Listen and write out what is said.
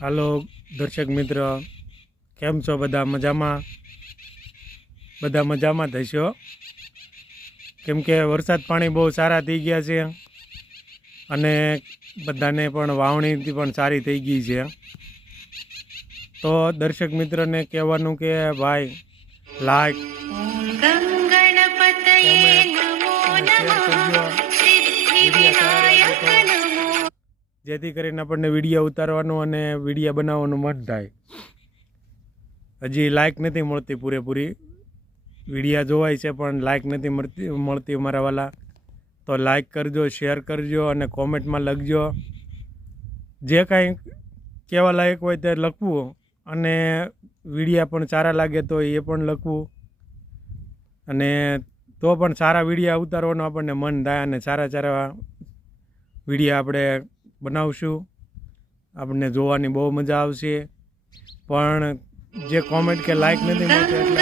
હાલો દર્શક મિત્ર, કેમ છો? બધા મજામાં? બધા મજામાં થશો, કેમ કે વરસાદ પાણી બહુ સારા થઈ ગયા છે અને બધાને પણ વાવણીથી પણ સારી થઈ ગઈ છે. તો દર્શક મિત્રને કહેવાનું કે ભાઈ લાઈક, કોમેન્ટ અને શેર કરજો વિડીયો સારા લાગે તો, જેથી કરીને આપણને વિડીયો ઉતારવાનું અને વિડીયો બનાવવાનું મન થાય. હજી લાઈક નથી મળતી પૂરેપૂરી, વિડીયા જોવાય છે પણ લાઈક નથી મળતી અમારા વાલા. તો લાઈક કરજો, શેર કરજો અને કોમેન્ટમાં લખજો જે કાંઈ કહેવા લાયક હોય તે લખવું, અને વિડીયા પણ સારા લાગે તો એ પણ લખવું, અને તો પણ સારા વિડીયા ઉતારવાનું આપણને મન થાય અને સારા વિડીયા આપણે બનાવશું. આપણને જોવાની બહુ મજા આવશે. પણ જે કોમેન્ટ કે લાઈક નથી મળતી એટલે